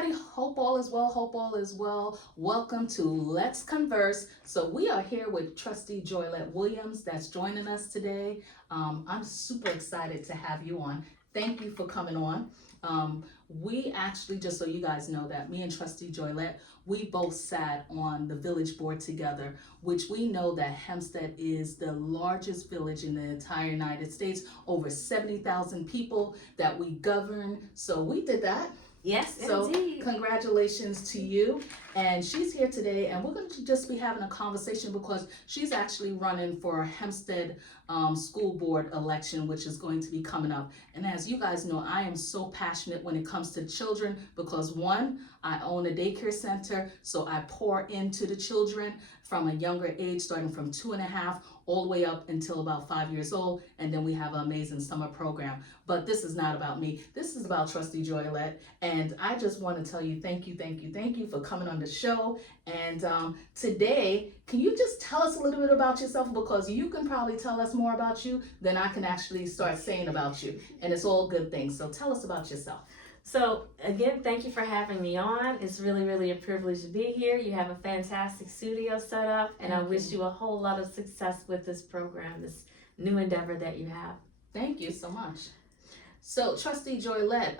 everybody, hope all is well, hope all is well. Welcome to Let's Converse. So we are here with Trustee Joyett Williams that's joining us today. I'm super excited to have you on. Thank you for coming on. We actually, just so you guys know, that me and Trustee Joyett, we both sat on the village board together, which we know that Hempstead is the largest village in the entire United States, over 70,000 people that we govern. So we did that. Yes, So indeed. congratulations to you. And she's here today, and we're going to just be having a conversation because she's actually running for Hempstead School Board election, which is going to be coming up. And as you guys know, I am so passionate when it comes to children because one, I own a daycare center, so I pour into the children from a younger age, starting from 2.5 all the way up until about 5 years old. And then we have an amazing summer program. But this is not about me. This is about Trustee Joyett. And I just want to tell you thank you for coming on the show. And today, can you just tell us a little bit about yourself? Because you can probably tell us more about you than I can actually start saying about you. And it's all good things. So tell us about yourself. So again, thank you for having me on. It's really a privilege to be here. You have a fantastic studio set up, and I wish you a whole lot of success with this program, this new endeavor that you have. Thank you so much. So Trustee Joyett,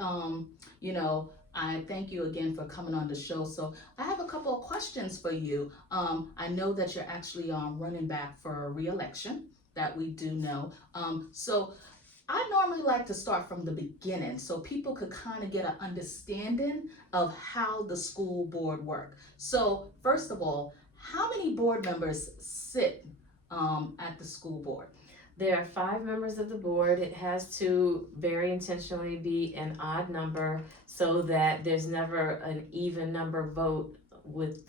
I thank you again for coming on the show. So I have a couple of questions for you. I know that you're actually running back for a re-election, that we do know. So I normally like to start from the beginning so people could kind of get an understanding of how the school board works. So first of all, how many board members sit at the school board? There are 5 members of the board. It has to very intentionally be an odd number so that there's never an even number vote with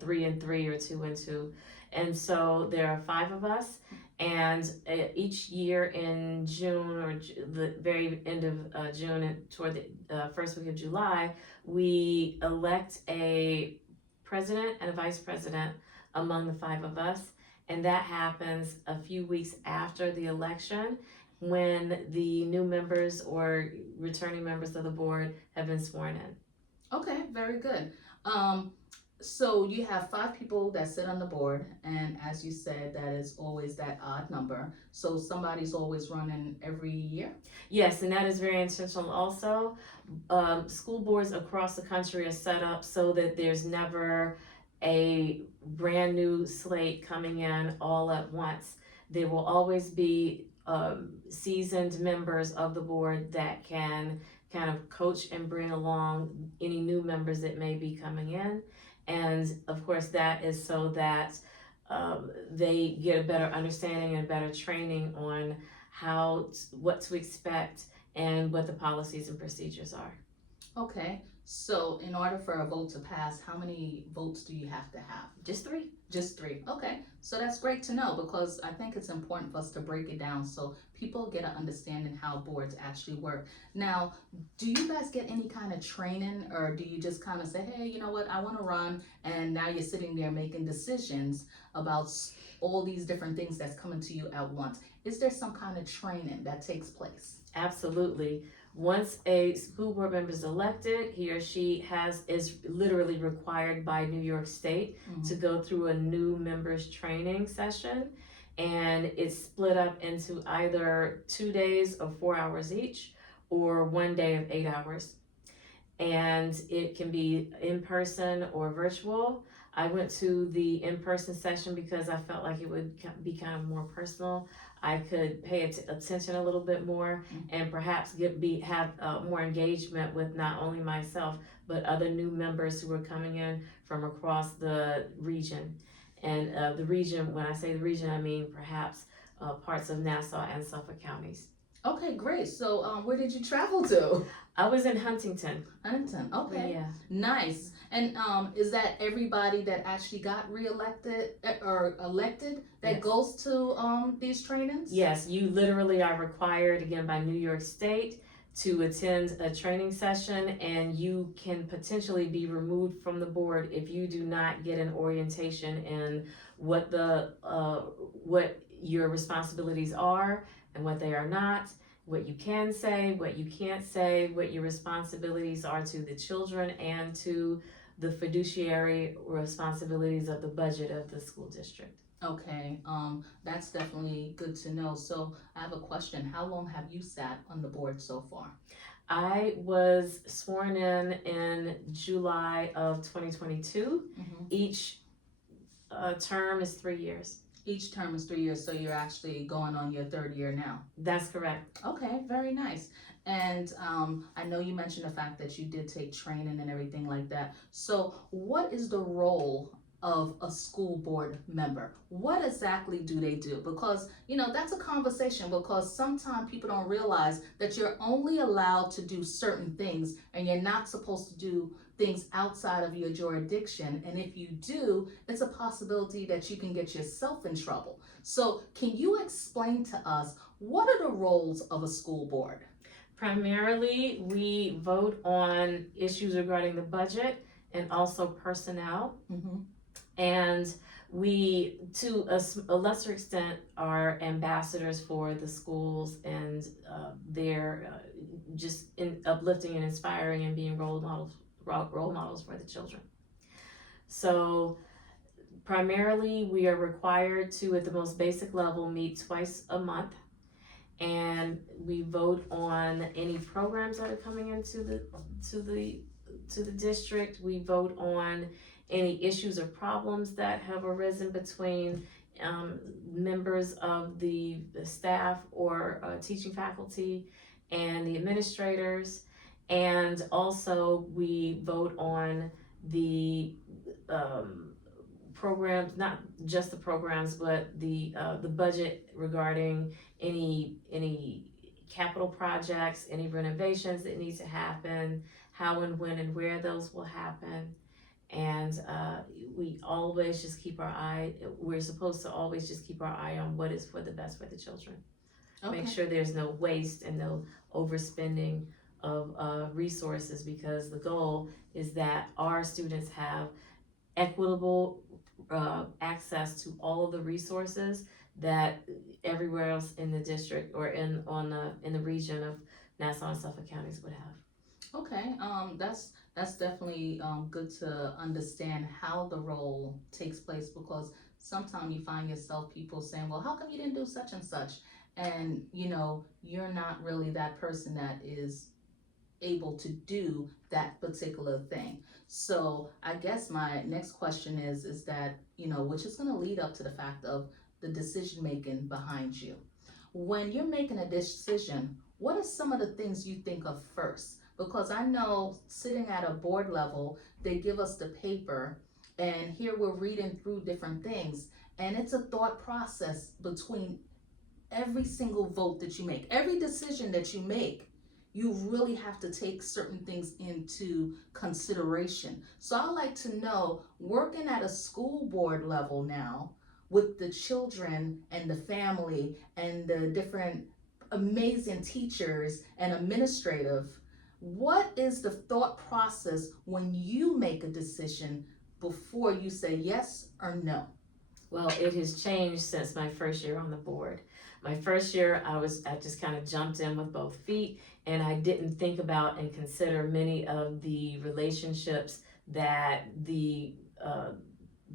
3 and 3 or 2 and 2. And so there are 5 of us, and each year in June or the very end of June and toward the first week of July, we elect a president and a vice president among the 5 of us. And that happens a few weeks after the election when the new members or returning members of the board have been sworn in. Okay, very good. So you have 5 people that sit on the board, and as you said, that is always that odd number. So somebody's always running every year? Yes, and that is very intentional also. School boards across the country are set up so that there's never a brand new slate coming in all at once. There will always be seasoned members of the board that can kind of coach and bring along any new members that may be coming in. And of course, that is so that they get a better understanding and better training on what to expect and what the policies and procedures are. Okay, so in order for a vote to pass, how many votes do you have to have? Just 3. Just 3. Okay, so that's great to know because I think it's important for us to break it down so people get an understanding how boards actually work. Now, do you guys get any kind of training, or do you just kind of say, hey, you know what, I want to run, and now you're sitting there making decisions about all these different things that's coming to you at once? Is there some kind of training that takes place? Absolutely. Once a school board member is elected, he or she is literally required by New York State to go through a new members training session, and it's split up into either 2 days of 4 hours each or 1 day of 8 hours. And it can be in person or virtual. I went to the in-person session because I felt like it would be kind of more personal. I could pay attention a little bit more and perhaps have more engagement with not only myself, but other new members who were coming in from across the region. And the region, when I say the region, I mean perhaps parts of Nassau and Suffolk counties. Okay, great. So where did you travel to? I was in Huntington. Huntington, okay. Yeah. Nice. And is that everybody that actually got reelected or elected that Yes. goes to these trainings? Yes, you literally are required, again, by New York State to attend a training session, and you can potentially be removed from the board if you do not get an orientation in what your responsibilities are and what they are not. what you can say, what you can't say, what your responsibilities are to the children and to the fiduciary responsibilities of the budget of the school district. Okay, that's definitely good to know. So I have a question. How long have you sat on the board so far? I was sworn in July of 2022. Mm-hmm. Each term is 3 years. Each term is 3 years, so you're actually going on your third year now. That's correct. Okay, very nice. And I know you mentioned the fact that you did take training and everything like that. So, what is the role of a school board member? What exactly do they do? Because, that's a conversation because sometimes people don't realize that you're only allowed to do certain things and you're not supposed to do things outside of your jurisdiction. And if you do, it's a possibility that you can get yourself in trouble. So, can you explain to us what are the roles of a school board? Primarily, we vote on issues regarding the budget and also personnel. Mm-hmm. And we, to a lesser extent, are ambassadors for the schools and they're just uplifting and inspiring and being role models for the children. So primarily, we are required to, at the most basic level, meet twice a month. And we vote on any programs that are coming into the district. We vote on any issues or problems that have arisen between members of the staff or teaching faculty and the administrators. And also we vote on the programs, not just the programs, but the budget regarding any capital projects, any renovations that need to happen, how and when and where those will happen. And we always just keep we're supposed to always just keep our eye on what is for the best for the children. Okay. Make sure there's no waste and no overspending of resources, because the goal is that our students have equitable access to all of the resources that everywhere else in the district or in the region of Nassau and Suffolk counties would have. Okay, that's definitely good to understand how the role takes place, because sometimes you find yourself people saying, well, how come you didn't do such and such? And you're not really that person that is able to do that particular thing. So I guess my next question is that, which is going to lead up to the fact of the decision making behind you. When you're making a decision, what are some of the things you think of first? Because I know sitting at a board level, they give us the paper and here we're reading through different things, and it's a thought process between every single vote that you make, every decision that you make. You really have to take certain things into consideration. So I like to know, working at a school board level now with the children and the family and the different amazing teachers and administrative, what is the thought process when you make a decision before you say yes or no? Well, it has changed since my first year on the board. My first year, I just kind of jumped in with both feet, and I didn't think about and consider many of the relationships that the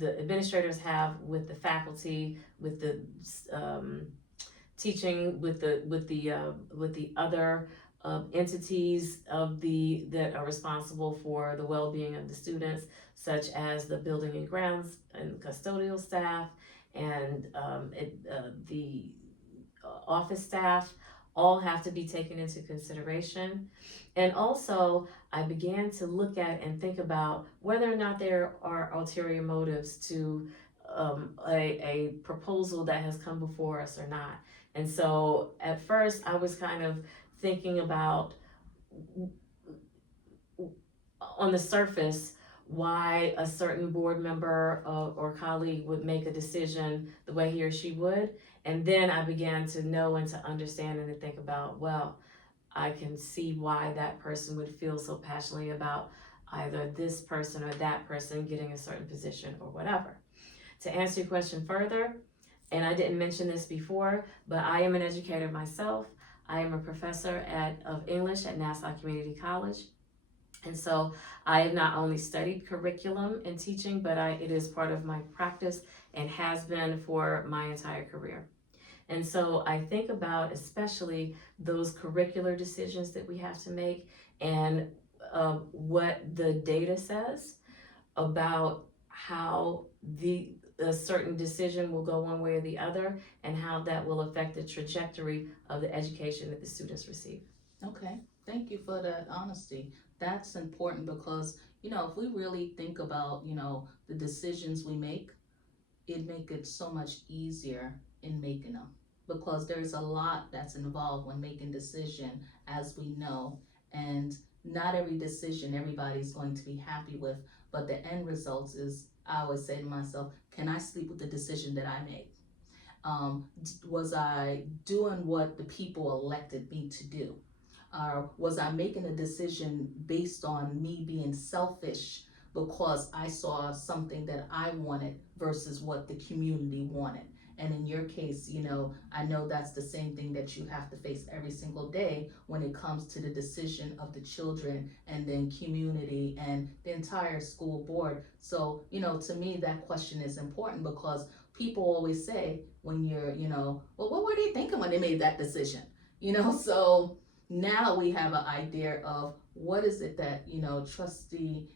administrators have with the faculty, with the teaching, with the other entities that are responsible for the well-being of the students, such as the building and grounds and custodial staff and the office staff. All have to be taken into consideration. And also, I began to look at and think about whether or not there are ulterior motives to a proposal that has come before us or not. And so at first I was kind of thinking about, on the surface, why a certain board member or colleague would make a decision the way he or she would. And then I began to know and to understand and to think about, well, I can see why that person would feel so passionately about either this person or that person getting a certain position or whatever. To answer your question further, and I didn't mention this before, but I am an educator myself. I am a professor of English at Nassau Community College. And so I have not only studied curriculum and teaching, but it is part of my practice and has been for my entire career. And so I think about especially those curricular decisions that we have to make and what the data says about how a certain decision will go one way or the other and how that will affect the trajectory of the education that the students receive. Okay, thank you for that honesty. That's important because, if we really think about, the decisions we make, it make it so much easier in making them because there's a lot that's involved when making decision, as we know, and not every decision everybody's going to be happy with, but the end results is, I always say to myself, can I sleep with the decision that I made? Was I doing what the people elected me to do? Was I making a decision based on me being selfish because I saw something that I wanted versus what the community wanted? And in your case, I know that's the same thing that you have to face every single day when it comes to the decision of the children and then community and the entire school board. So, to me, that question is important because people always say when you're, well, what were they thinking when they made that decision? So now we have an idea of what is it that, trustee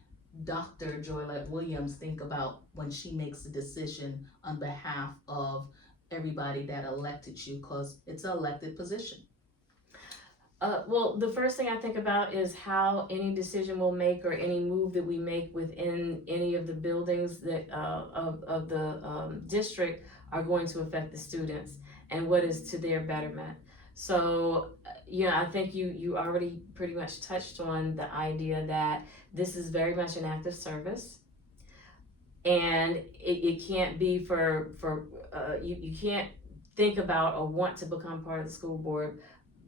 Dr. Joyett Williams think about when she makes a decision on behalf of everybody that elected you, because it's an elected position. Well, the first thing I think about is how any decision we'll make or any move that we make within any of the buildings that of the district are going to affect the students and what is to their betterment. So, I think you already pretty much touched on the idea that this is very much an act of service, and it can't be for you can't think about or want to become part of the school board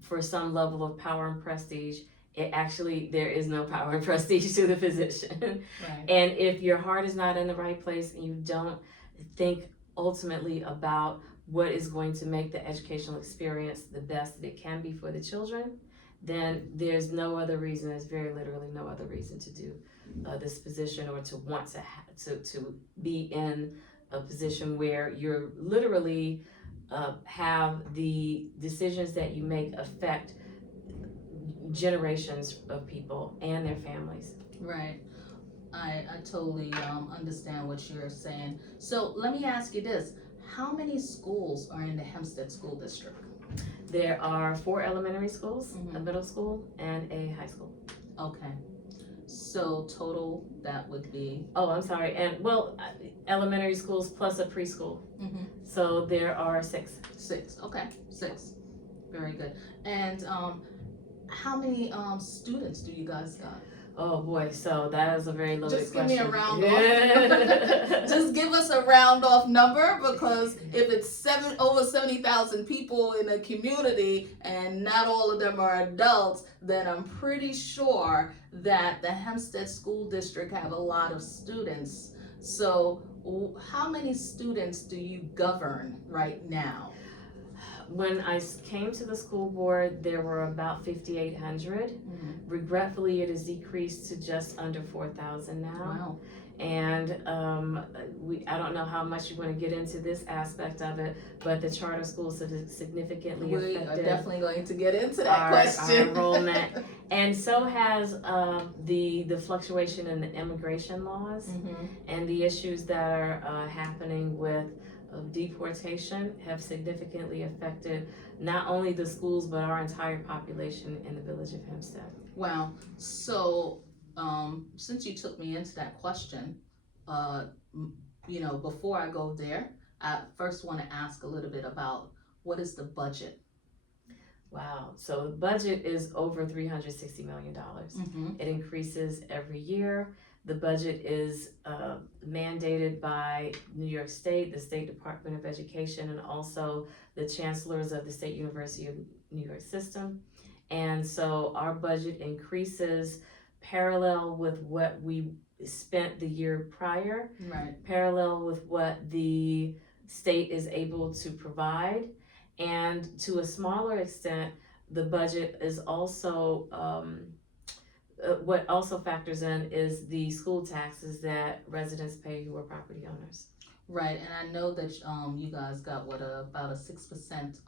for some level of power and prestige. There is no power and prestige to the position. Right. And if your heart is not in the right place and you don't think ultimately about what is going to make the educational experience the best that it can be for the children, then there's very literally no other reason to do this position or to want to be in a position where you're literally have the decisions that you make affect generations of people and their families. Right. I totally understand what you're saying. So let me ask you this. How many schools are in the Hempstead School District? There are 4 elementary schools, a middle school, and a high school. Okay. So total, that would be? Oh, I'm sorry. And elementary schools plus a preschool. So there are 6. 6. Okay, 6. Very good. And how many students do you guys got? Oh boy, so that is a very loaded Just question. Give me a round off. Just give us a round off number, because if it's over 70,000 people in a community and not all of them are adults, then I'm pretty sure that the Hempstead School District have a lot of students. So how many students do you govern right now? When I came to the school board, there were about 5,800. Regretfully, it has decreased to just under 4,000 now. Wow. And I don't know how much you want to get into this aspect of it, but the charter schools have significantly affected. We are definitely going to get into that question. Our enrollment, and so has the fluctuation in the immigration laws and the issues that are happening with deportation have significantly affected not only the schools but our entire population in the village of Hempstead. Wow. So since you took me into that question, before I go there, I first want to ask a little bit about what is the budget? Wow. So the budget is over $360 million. It increases every year. The budget is mandated by New York State, the State Department of Education, and also the chancellors of the State University of New York system. And so our budget increases parallel with what we spent the year prior, parallel with what the state is able to provide, and to a smaller extent, the budget is also, what also factors in is the school taxes that residents pay who are property owners. Right, and I know that you guys got about a 6%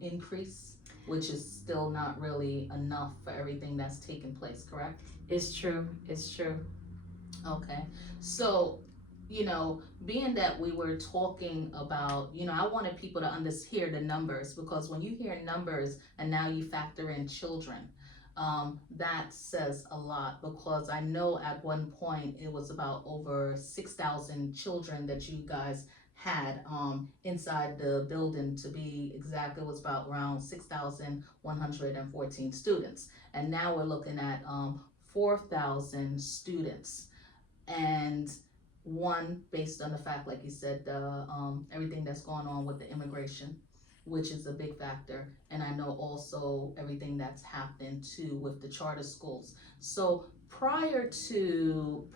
increase, which is still not really enough for everything that's taken place, correct? It's true, it's true. Okay, so being that we were talking about, I wanted people to hear the numbers, because when you hear numbers and now you factor in children, that says a lot, because I know at one point it was about over 6,000 children that you guys had inside the building. To be exact, it was about around 6,114 students, and now we're looking at 4,000 students. And one, based on the fact, like you said, the everything that's going on with the immigration, which is a big factor, and I know also everything that's happening too with the charter schools. So prior to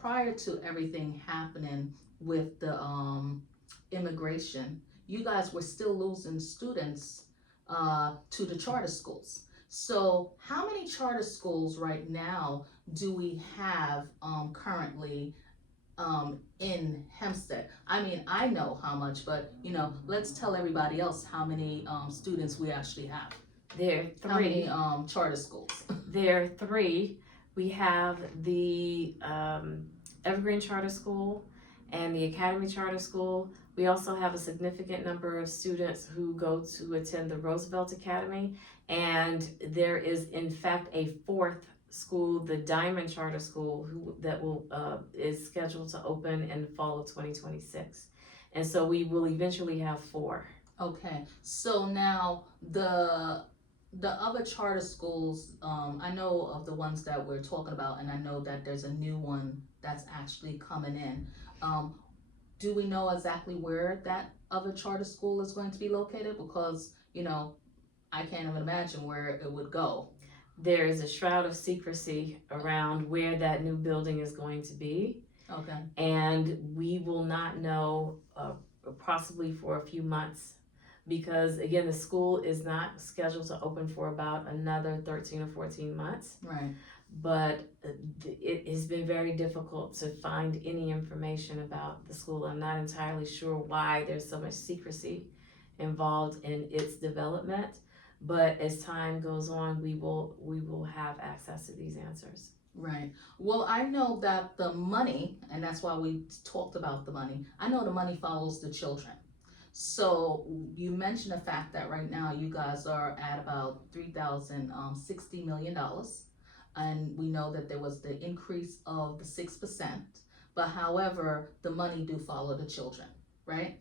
everything happening with the immigration, you guys were still losing students to the charter schools. So how many charter schools right now do we have currently in Hempstead? I mean, I know how much, but let's tell everybody else how many students we actually have. There are How many three. charter schools? There are three. We have the Evergreen Charter School and the Academy Charter School. We also have a significant number of students who go to attend the Roosevelt Academy, and there is in fact a fourth school, the Diamond Charter School, that will is scheduled to open in the fall of 2026, and so we will eventually have four. Okay, so now the other charter schools, I know of the ones that we're talking about, and I know that there's a new one that's actually coming in. Do we know exactly where that other charter school is going to be located? Because I can't even imagine where it would go. There is a shroud of secrecy around where that new building is going to be, Okay. and we will not know possibly for a few months, because again, the school is not scheduled to open for about another 13 or 14 months. Right. But it has been very difficult to find any information about the school. I'm not entirely sure why there's so much secrecy involved in its development, but as time goes on, we will have access to these answers. Right. Well, I know that the money, and that's why we talked about the money, I know the money follows the children. So you mentioned the fact that right now you guys are at about $3,060 million. And we know that there was the increase of the 6%, but however, the money do follow the children, right?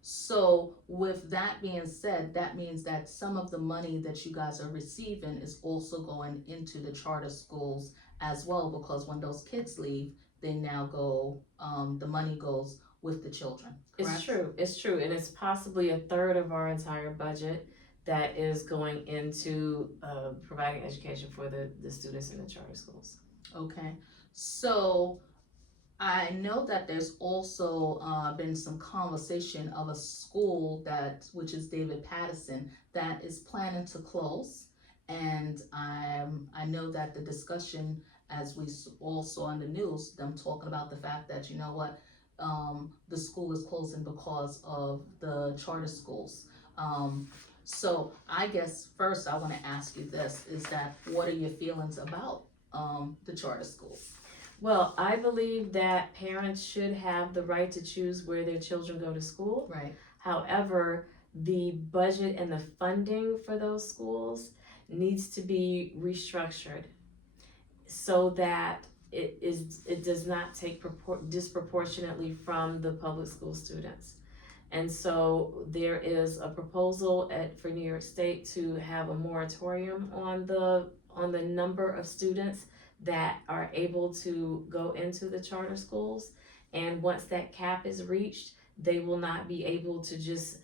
So with that being said, that means that some of the money that you guys are receiving is also going into the charter schools as well, because when those kids leave, they now go, the money goes with the children, correct? It's true, and it's possibly a third of our entire budget that is going into providing education for the students in the charter schools. Okay, so I know that there's also been some conversation of a school which is David Patterson, that is planning to close, and I know that the discussion, as we all saw on the news, them talking about the fact that the school is closing because of the charter schools. So I guess first I want to ask you this: is that what are your feelings about the charter schools? Well, I believe that parents should have the right to choose where their children go to school. Right. However, the budget and the funding for those schools needs to be restructured so that it does not take disproportionately from the public school students. And so there is a proposal for New York State to have a moratorium on the number of students that are able to go into the charter schools. And once that cap is reached, they will not be able to just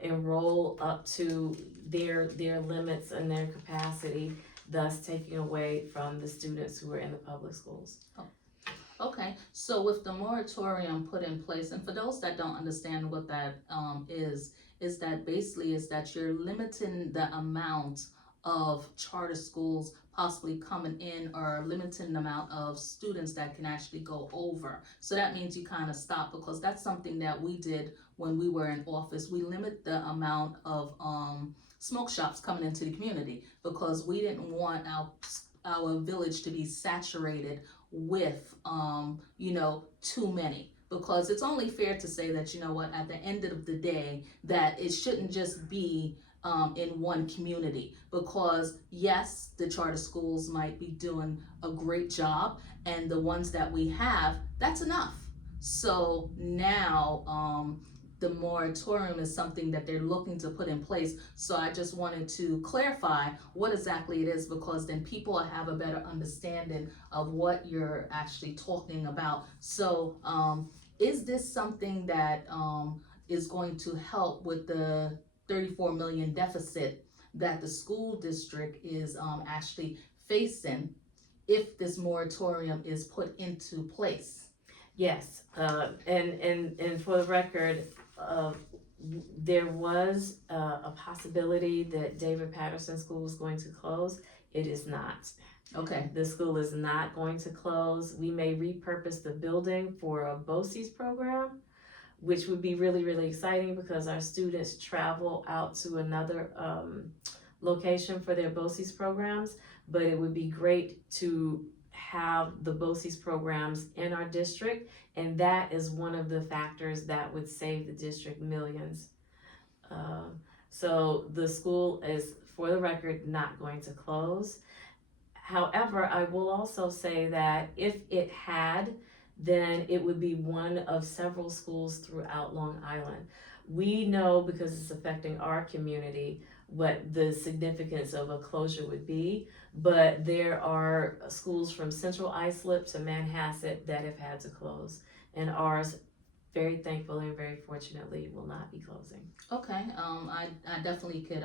enroll up to their limits and their capacity, thus taking away from the students who are in the public schools. Okay, so with the moratorium put in place, and for those that don't understand what that is, is that basically is that you're limiting the amount of charter schools possibly coming in, or limiting the amount of students that can actually go over. So that means you kind of stop, because that's something that we did when we were in office. We limit the amount of smoke shops coming into the community, because we didn't want our village to be saturated with too many. Because it's only fair to say that, you know what, at the end of the day, that it shouldn't just be in one community. Because yes, the charter schools might be doing a great job, and the ones that we have, that's enough. So now the moratorium is something that they're looking to put in place. So I just wanted to clarify what exactly it is, because then people have a better understanding of what you're actually talking about. So is this something that is going to help with the 34 million deficit that the school district is actually facing if this moratorium is put into place? Yes, and for the record, there was a possibility that David Patterson School was going to close. It is not. Okay. The school is not going to close. We may repurpose the building for a BOCES program, which would be really, really exciting, because our students travel out to another location for their BOCES programs. But it would be great to have the BOCES programs in our district, and that is one of the factors that would save the district millions. So the school is, for the record, not going to close. However, I will also say that if it had, then it would be one of several schools throughout Long Island. We know, because it's affecting our community, what the significance of a closure would be, but there are schools from Central Islip to Manhasset that have had to close, and ours, very thankfully and very fortunately, will not be closing. Okay, I definitely could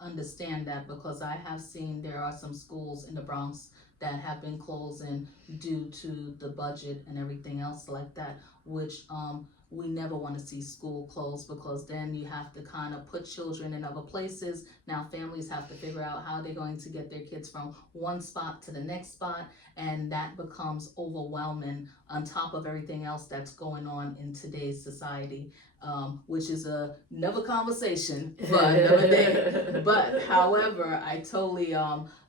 understand that, because I have seen there are some schools in the Bronx that have been closing due to the budget and everything else like that, which we never want to see school close, because then you have to kind of put children in other places. Now families have to figure out how they're going to get their kids from one spot to the next spot, and that becomes overwhelming on top of everything else that's going on in today's society, which is another conversation for another day. But however, I totally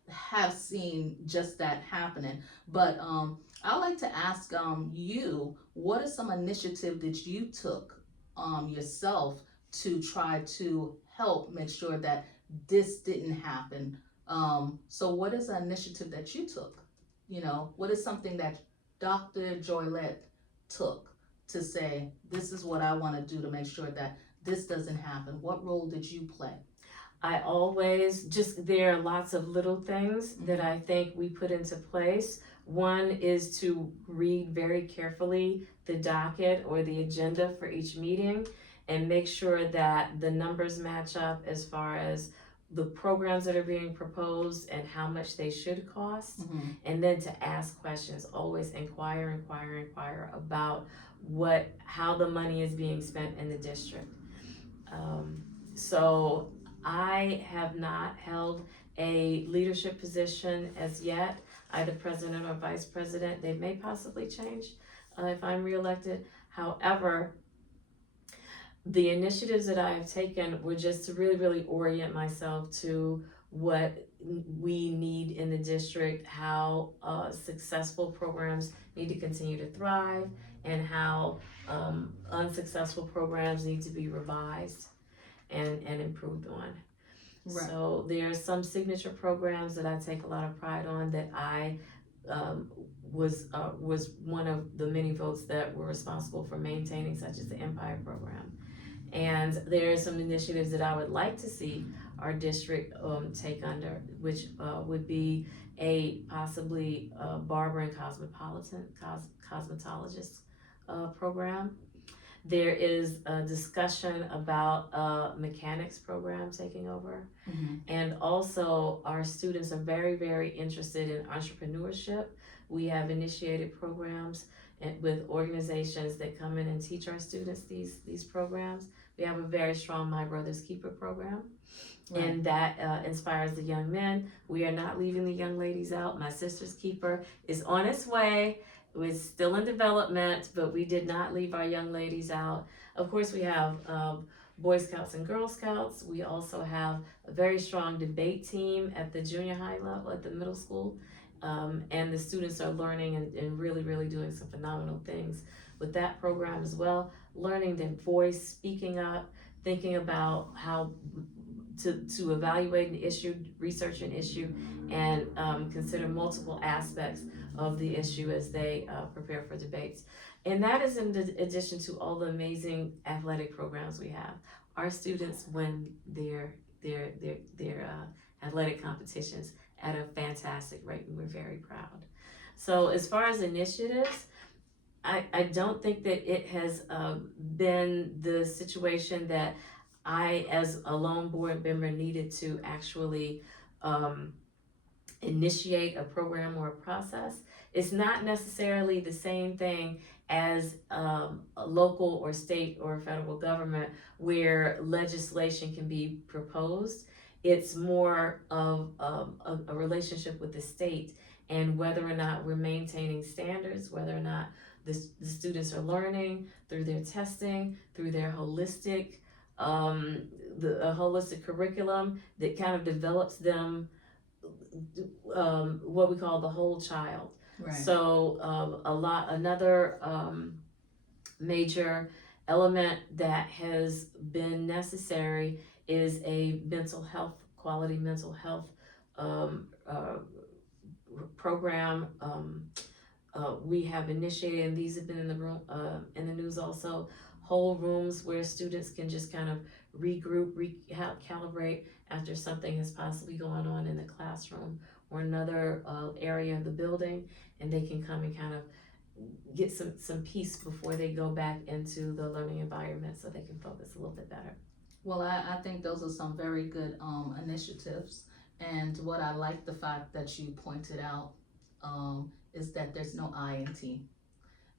have seen just that happening. But I'd like to ask you, what are some initiative that you took yourself to try to help make sure that this didn't happen? So what is an initiative that you took? You know, what is something that Dr. Joyett took to say, this is what I want to do to make sure that this doesn't happen? What role did you play? I always there are lots of little things that I think we put into place. One is to read very carefully the docket or the agenda for each meeting, and make sure that the numbers match up as far as the programs that are being proposed and how much they should cost. And then to ask questions, always inquire about how the money is being spent in the district. So I have not held a leadership position as yet, either president or vice president. They may possibly change if I'm reelected. However, the initiatives that I have taken were just to really, really orient myself to what we need in the district, how successful programs need to continue to thrive, and how unsuccessful programs need to be revised and improved on. Right. So there are some signature programs that I take a lot of pride on, that I was one of the many votes that were responsible for maintaining, such as the Empire program. And there are some initiatives that I would like to see our district take under, which would be a possibly barber and cosmetologist program. There is a discussion about a mechanics program taking over. And also our students are very, very interested in entrepreneurship. We have initiated programs with organizations that come in and teach our students these programs, We have a very strong My Brother's Keeper program. Right. And that inspires the young men. We are not leaving the young ladies out. My Sister's Keeper is on its way. It's still in development, but we did not leave our young ladies out. Of course, we have Boy Scouts and Girl Scouts. We also have a very strong debate team at the junior high level, at the middle school. And the students are learning and really, really doing some phenomenal things with that program as well. Learning their voice, speaking up, thinking about how to evaluate an issue, research an issue, and consider multiple aspects of the issue as they prepare for debates. And that is in addition to all the amazing athletic programs we have. Our students win their athletic competitions at a fantastic rate, and we're very proud. So as far as initiatives, I don't think that it has been the situation that I, as a lone board member, needed to actually initiate a program or a process. It's not necessarily the same thing as a local or state or federal government where legislation can be proposed. It's more of a relationship with the state and whether or not we're maintaining standards, whether or not the students are learning through their testing, through their holistic a holistic curriculum that kind of develops them what we call the whole child. Right. So another major element that has been necessary is a quality mental health program. We have initiated, and these have been in the room, in the news also, whole rooms where students can just kind of regroup, recalibrate after something has possibly gone on in the classroom or another area of the building, and they can come and kind of get some peace before they go back into the learning environment so they can focus a little bit better. Well, I think those are some very good initiatives, and what I like the fact that you pointed out is that there's no I in team.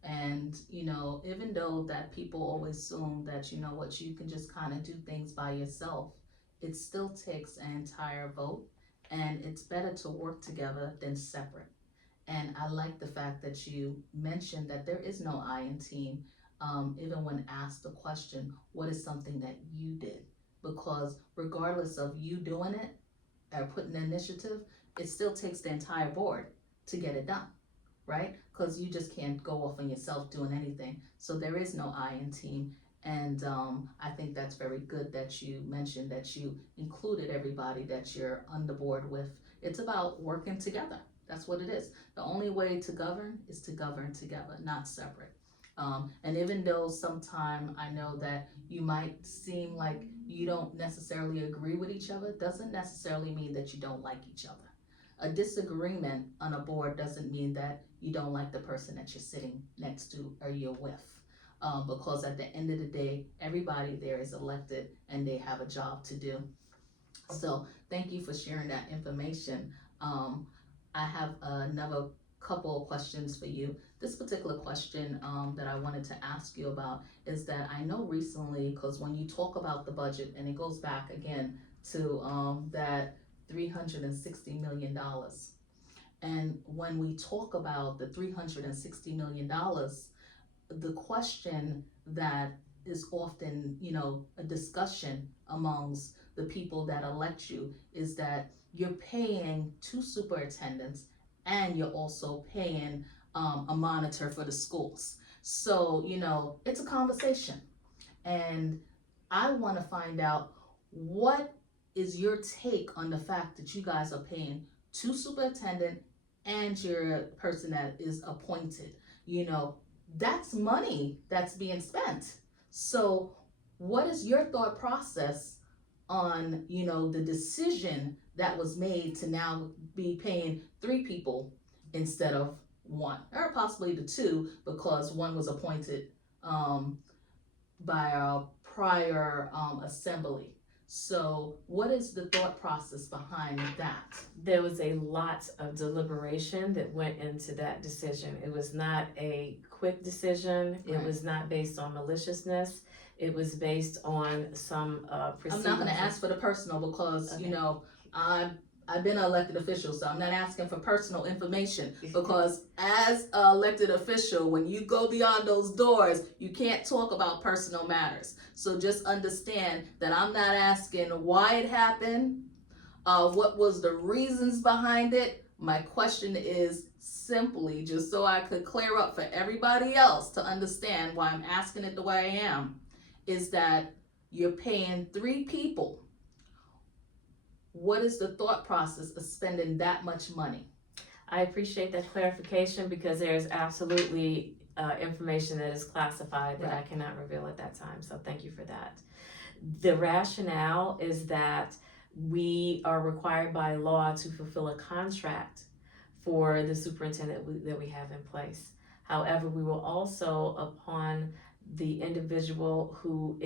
And even though that people always assume that you can just kind of do things by yourself, it still takes an entire vote, and it's better to work together than separate. And I like the fact that you mentioned that there is no I in team, even when asked the question, what is something that you did? Because regardless of you doing it or putting an initiative, it still takes the entire board to get it done, right? Because you just can't go off on yourself doing anything. So there is no I in team. And I think that's very good that you mentioned that you included everybody that you're on the board with. It's about working together. That's what it is. The only way to govern is to govern together, not separate. And even though sometime I know that you might seem like you don't necessarily agree with each other, doesn't necessarily mean that you don't like each other. A disagreement on a board doesn't mean that you don't like the person that you're sitting next to or you're with. Because at the end of the day, everybody there is elected and they have a job to do. So thank you for sharing that information. I have another couple of questions for you. This particular question that I wanted to ask you about is that I know recently, because when you talk about the budget, and it goes back again to that $360 million. And when we talk about the $360 million, the question that is often, a discussion amongst the people that elect you is that you're paying 2 superintendents and you're also paying a monitor for the schools. So, it's a conversation. And I want to find out, what is your take on the fact that you guys are paying 2 superintendents and your person that is appointed? That's money that's being spent. So what is your thought process on, the decision that was made to now be paying 3 people instead of 1, or possibly the 2, because 1 was appointed by our prior assembly? So what is the thought process behind that? There was a lot of deliberation that went into that decision. It was not a quick decision. Right. It was not based on maliciousness. It was based on some I'm procedures. not gonna ask for the personal because, Okay. you know, I've been an elected official, so I'm not asking for personal information because as an elected official, when you go beyond those doors, you can't talk about personal matters. So just understand that I'm not asking why it happened, what was the reasons behind it. My question is simply just so I could clear up for everybody else to understand why I'm asking it the way I am, is that you're paying 3 people. What is the thought process of spending that much money? I appreciate that clarification because there's absolutely information that is classified that I cannot reveal at that time. So thank you for that. The rationale is that we are required by law to fulfill a contract for the superintendent that we have in place. However, we will also, upon the individual who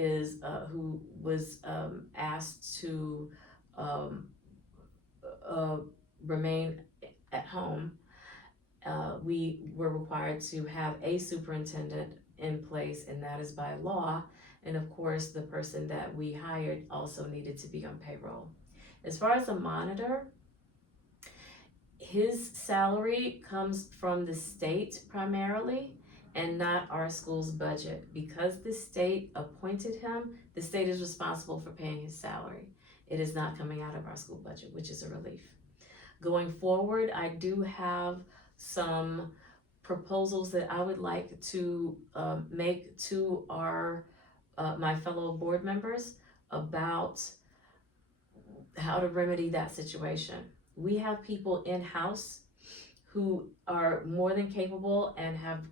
was asked to um, remain at home, we were required to have a superintendent in place, and that is by law. And of course, the person that we hired also needed to be on payroll. As far as a monitor, his salary comes from the state primarily and not our school's budget. Because the state appointed him, the state is responsible for paying his salary. It is not coming out of our school budget, which is a relief. Going forward, I do have some proposals that I would like to make to our my fellow board members about how to remedy that situation. We have people in-house who are more than capable and have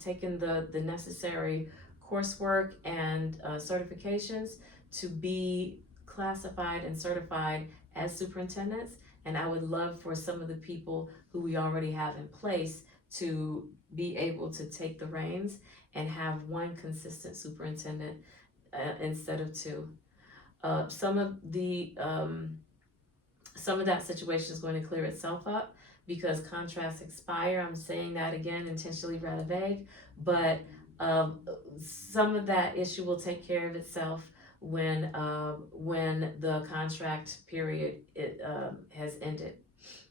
taken the necessary coursework and certifications to be classified and certified as superintendents. And I would love for some of the people who we already have in place to be able to take the reins and have one consistent superintendent instead of 2. Some of that situation is going to clear itself up because contracts expire. I'm saying that again intentionally rather vague, but some of that issue will take care of itself when the contract period has ended,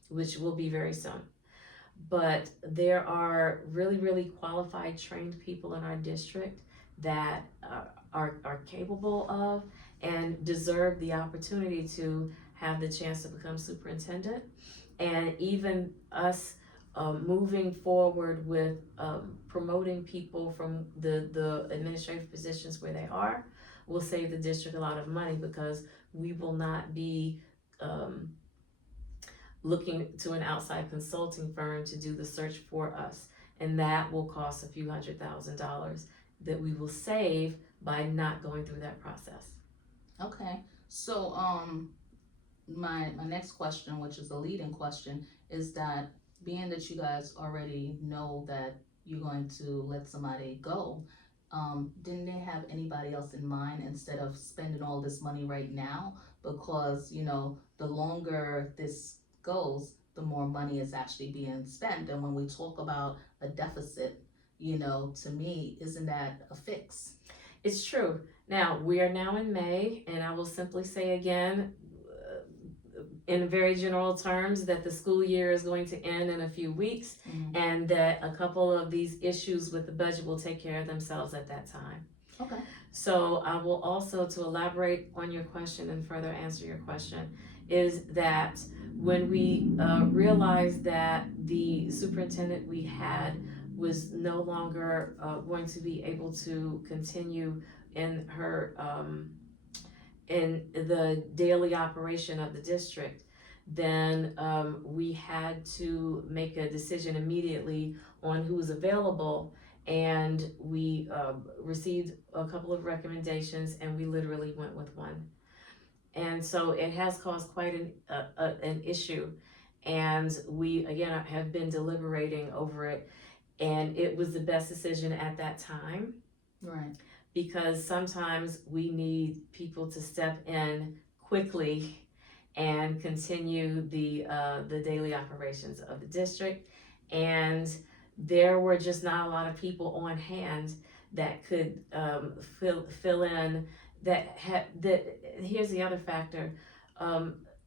which will be very soon. But there are really, really qualified, trained people in our district that are capable of and deserve the opportunity to have the chance to become superintendent. And even us moving forward with promoting people from the administrative positions where they are will save the district a lot of money because we will not be looking to an outside consulting firm to do the search for us. And that will cost a few $100,000 that we will save by not going through that process. Okay, so my next question, which is the leading question, is that being that you guys already know that you're going to let somebody go, didn't they have anybody else in mind instead of spending all this money right now? Because, you know, the longer this goes, the more money is actually being spent. And when we talk about a deficit, you know, to me, isn't that a fix? It's true. Now, we are now in May, and I will simply say again, in very general terms, that the school year is going to end in a few weeks, and that a couple of these issues with the budget will take care of themselves at that time. Okay. So I will also, to elaborate on your question and further answer your question, is that when we realized that the superintendent we had was no longer going to be able to continue in her in the daily operation of the district, then we had to make a decision immediately on who was available, and we received a couple of recommendations, and we literally went with one. And so it has caused quite an issue, and we again have been deliberating over it, and it was the best decision at that time. Right. Because sometimes we need people to step in quickly and continue the daily operations of the district. And there were just not a lot of people on hand that could fill in here's the other factor,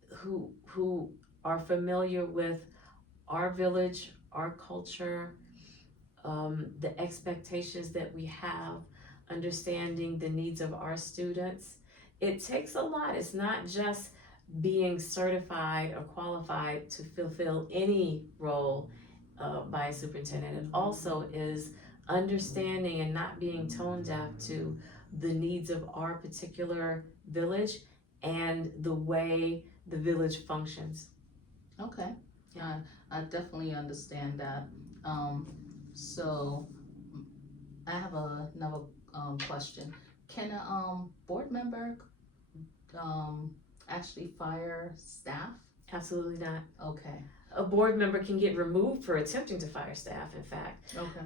who are familiar with our village, our culture, the expectations that we have, understanding the needs of our students. It takes a lot. It's not just being certified or qualified to fulfill any role by a superintendent. It also is understanding and not being tone deaf to the needs of our particular village and the way the village functions. Okay, yeah, I definitely understand that. So I have another question. Can a board member actually fire staff? Absolutely not. Okay. A board member can get removed for attempting to fire staff, in fact. Okay.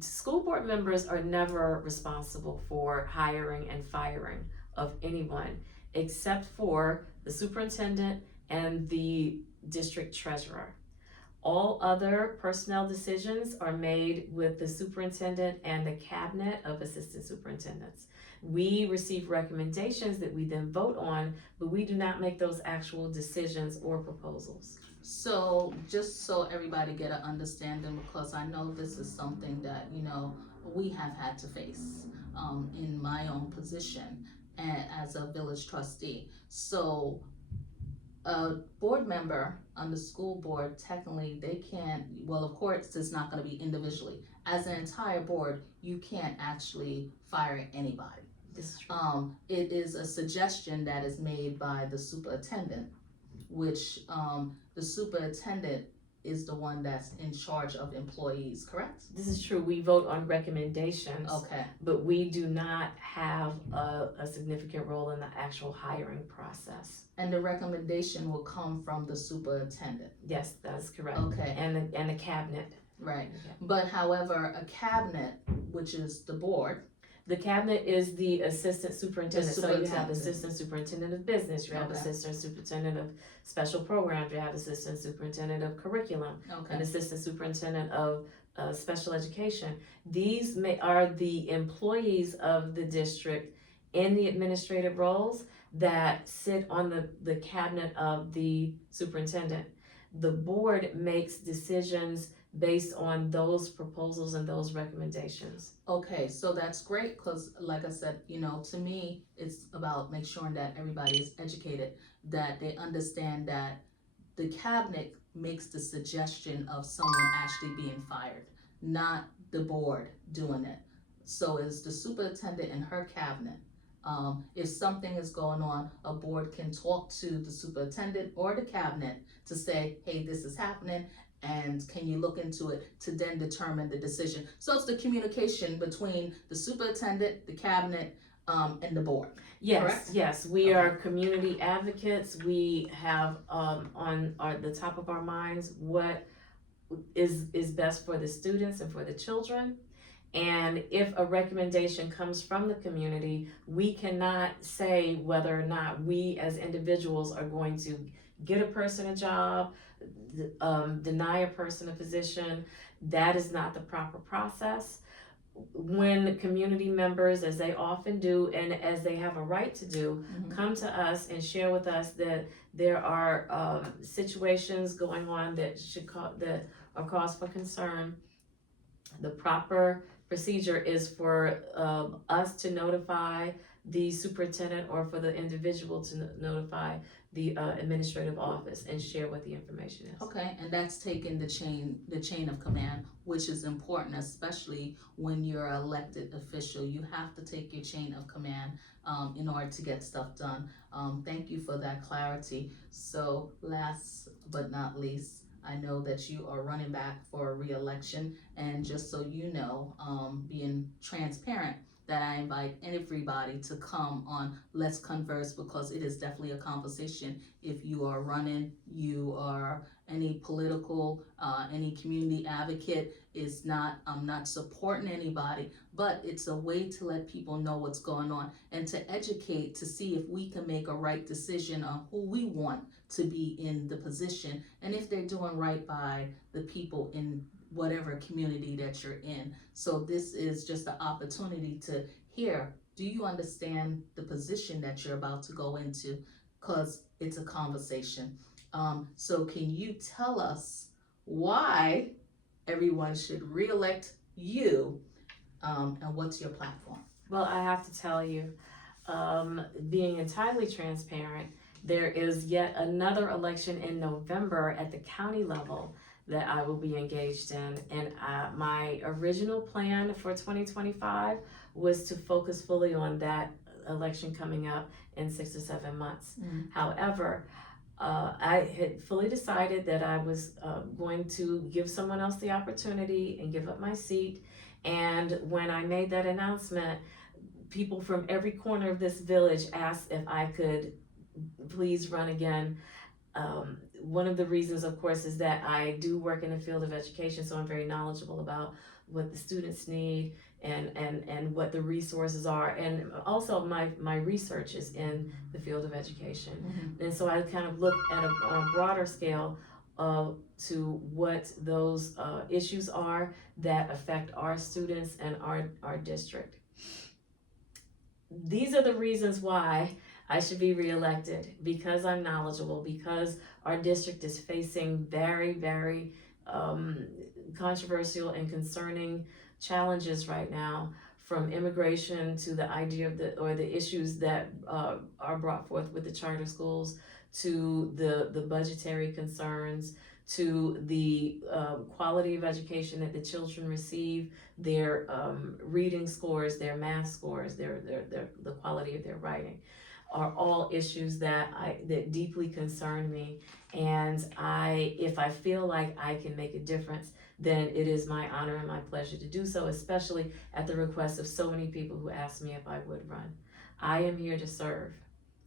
School board members are never responsible for hiring and firing of anyone except for the superintendent and the district treasurer. All other personnel decisions are made with the superintendent and the cabinet of assistant superintendents. We receive recommendations that we then vote on, but we do not make those actual decisions or proposals. So just so everybody get an understanding, because I know this is something that, we have had to face in my own position as a village trustee. So a board member on the school board, technically they can't, well, of course it's not going to be individually. As an entire board, you can't actually fire anybody. This is true. It is a suggestion that is made by the superintendent, which the superintendent is the one that's in charge of employees, correct? This is true. We vote on recommendations, Okay. but we do not have a significant role in the actual hiring process. And the recommendation will come from the superintendent. Yes, that's correct. Okay. And the cabinet. Right. Okay. But however, a cabinet, which is the board. The cabinet is the assistant superintendent. So you have superintendent. assistant superintendent of business, you have Okay. assistant superintendent of special programs, you have assistant superintendent of curriculum, Okay. an assistant superintendent of special education. These are the employees of the district in the administrative roles that sit on the cabinet of the superintendent. The board makes decisions based on those proposals and those recommendations. Okay, so that's great, because like I said, to me, it's about making sure that everybody is educated, that they understand that the cabinet makes the suggestion of someone actually being fired, not the board doing it. So it's the superintendent and her cabinet. If something is going on, a board can talk to the superintendent or the cabinet to say, hey, this is happening, and can you look into it, to then determine the decision. So it's the communication between the superintendent, the cabinet, and the board. Yes, correct? yes, we are community advocates. We have on the top of our minds what is best for the students and for the children. And if a recommendation comes from the community, we cannot say whether or not we as individuals are going to get a person a job, deny a person a position. That is not the proper process. When community members, as they often do and as they have a right to do, come to us and share with us that there are situations going on that that are cause for concern, the proper procedure is for us to notify the superintendent or for the individual to notify the administrative office and share what the information is. Okay, and that's taking the chain of command, which is important, especially when you're an elected official. You have to take your chain of command in order to get stuff done. Thank you for that clarity. So last but not least, I know that you are running back for a re-election, and just so you know, being transparent, that I invite everybody to come on Let's Converse, because it is definitely a conversation. If you are running, you are any political, any community advocate, I'm not supporting anybody, but it's a way to let people know what's going on and to educate, to see if we can make a right decision on who we want to be in the position, and if they're doing right by the people in whatever community that you're in. So this is just an opportunity to hear, do you understand the position that you're about to go into? Because it's a conversation. So can you tell us why everyone should reelect you, and what's your platform? Well, I have to tell you, being entirely transparent, there is yet another election in November at the county level that I will be engaged in. And my original plan for 2025 was to focus fully on that election coming up in 6 or 7 months. However, I had fully decided that I was going to give someone else the opportunity and give up my seat. And when I made that announcement, people from every corner of this village asked if I could please run again. One of the reasons, of course, is that I do work in the field of education, so I'm very knowledgeable about what the students need and what the resources are. And also my research is in the field of education. And so I kind of look at on a broader scale to what those issues are that affect our students and our district. These are the reasons why I should be reelected, because I'm knowledgeable, because our district is facing very, very controversial and concerning challenges right now, from immigration to the idea of the issues that are brought forth with the charter schools, to the budgetary concerns, to the quality of education that the children receive, their reading scores, their math scores, the quality of their writing, are all issues that deeply concern me. And if I feel like I can make a difference, then it is my honor and my pleasure to do so, especially at the request of so many people who asked me if I would run. I am here to serve.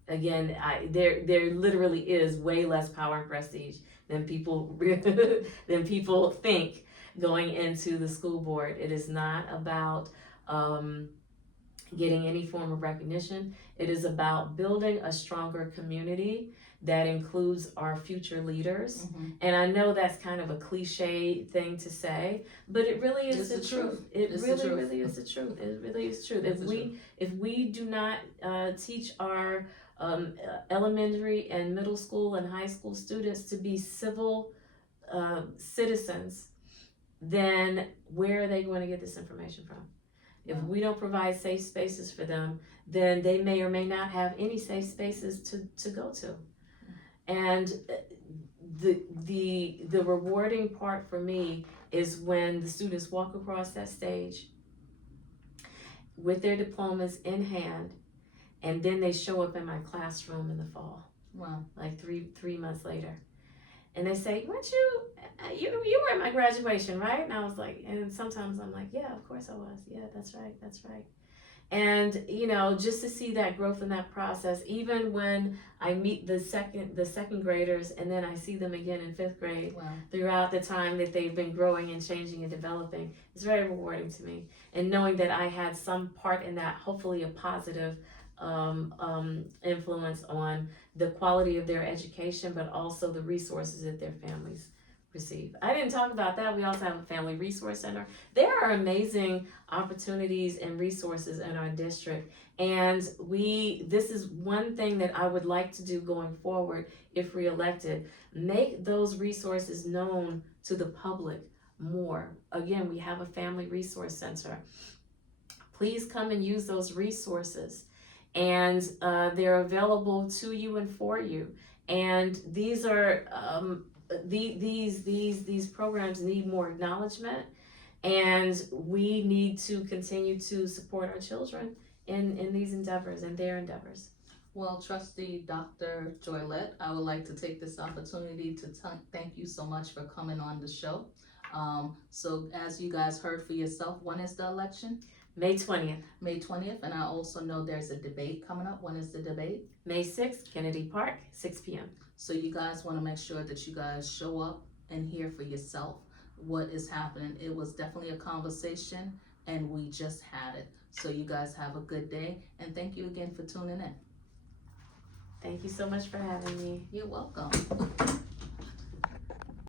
Again, there literally is way less power and prestige than people think going into the school board. It is not about getting any form of recognition. It is about building a stronger community that includes our future leaders. And I know that's kind of a cliche thing to say, but it really is the truth. It really is the truth. It really is true. If we do not teach our elementary and middle school and high school students to be civil citizens, then where are they going to get this information from? If we don't provide safe spaces for them, then they may or may not have any safe spaces to go to. And the rewarding part for me is when the students walk across that stage with their diplomas in hand, and then they show up in my classroom in the fall. Wow. Like three months later. And they say, weren't you were at my graduation, right? And I was like, and sometimes I'm like, yeah, of course I was. Yeah, that's right. And, just to see that growth in that process, even when I meet the second graders and then I see them again in 5th grade, Wow. throughout the time that they've been growing and changing and developing, it's very rewarding to me. And knowing that I had some part in that, hopefully a positive influence on the quality of their education, but also the resources that their families receive. I didn't talk about that. We also have a family resource center. There are amazing opportunities and resources in our district. And this is one thing that I would like to do going forward if reelected, make those resources known to the public more. Again, we have a family resource center. Please come and use those resources. And they're available to you and for you. And these are these programs need more acknowledgement, and we need to continue to support our children in these endeavors and their endeavors. Well, Trustee Dr. Joyett, I would like to take this opportunity to thank you so much for coming on the show. So as you guys heard for yourself, when is the election? May 20th. May 20th, and I also know there's a debate coming up. When is the debate? May 6th, Kennedy Park, 6 p.m. So you guys want to make sure that you guys show up and hear for yourself what is happening. It was definitely a conversation, and we just had it. So you guys have a good day, and thank you again for tuning in. Thank you so much for having me. You're welcome.